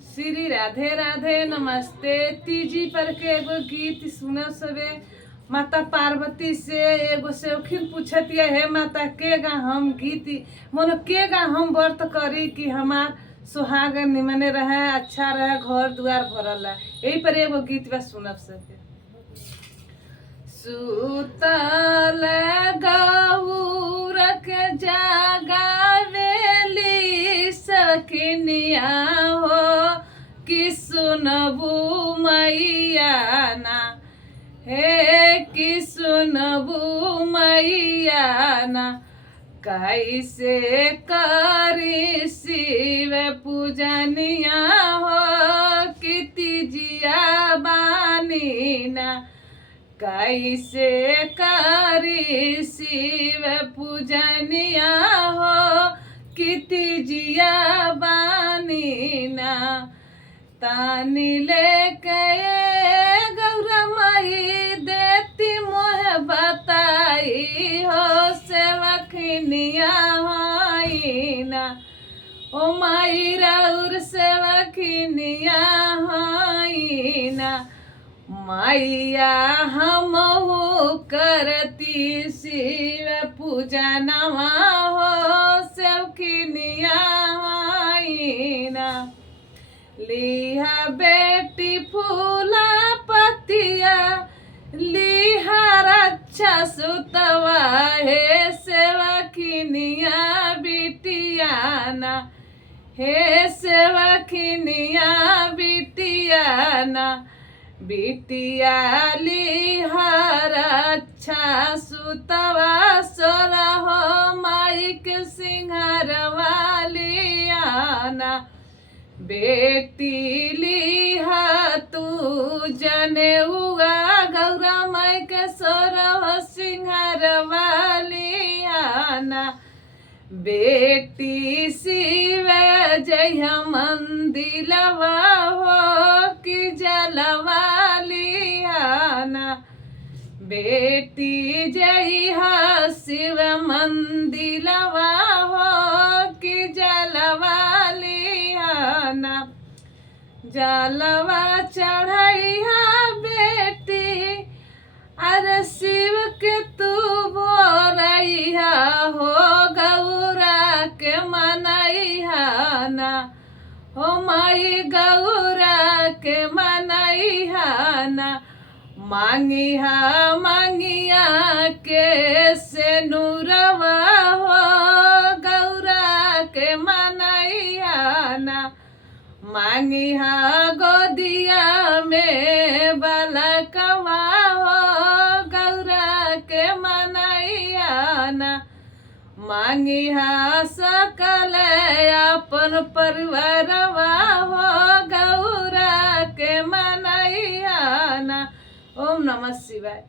श्री राधे राधे नमस्ते। तीजी पर के एगो गीत सुना सबे। माता पार्वती से एगो शौकीन पूछतिया है माता के गा हम गीत मोनो के गा हम व्रत करी कि हमार सुहाग निमने रहे, अच्छा रहे, घर दुआर भरल है। यही पर एगो गीत बा सुनब सबे। सुतल गौर के जगावेली सखनिया हो कि सुनबू मैया ना, हे कि सुनबू मैया ना, कैसे करी शिव पूजनिया हो कि तीजिया बानी ना, कैसे करी शिव पूजनिया हो कि तीजिया बानी ना। तानी लेके गौरा माई देती मोह बताई हो सेवखनिया होई ना, ओ माई राउर सेवखनिया होई ना। मैया हमहु करती शिव पूजनवा हो सेवखनिया होई ना। लिहा बेटी फूला पतिया लिहा रक्षा सुतवा हे सेवखनिया बिटिया ना, हे सेवखनिया बिटिया ना। बिटिया लिहा रक्षा सुतवा सोरा हो माइक सिंहारवा लियाना। बेटी लिहा तू जने हुआ गौरा माई के सोरह सिंहारवा लियाना। बेटी शिव जय मंदिलवा हो कि जलवा लियाना। बेटी जय शिव मंदिलवा हो कि जलवा लियाना। जलवा चढ़ैया बेटी अरे शिव के तू बोरैया हो गौरा के मनैया ना, हो माई गौरा के मनैया ना। मांगिया मांगिया के से नूरवा हो गौरा के मनैया ना। मांगिया गोदिया में बलकवा हो गौरा के मनैया ना। मांगिया सकल अपन परिवारवा हो गौरा के मनैया ना। ओम नमः शिवाय।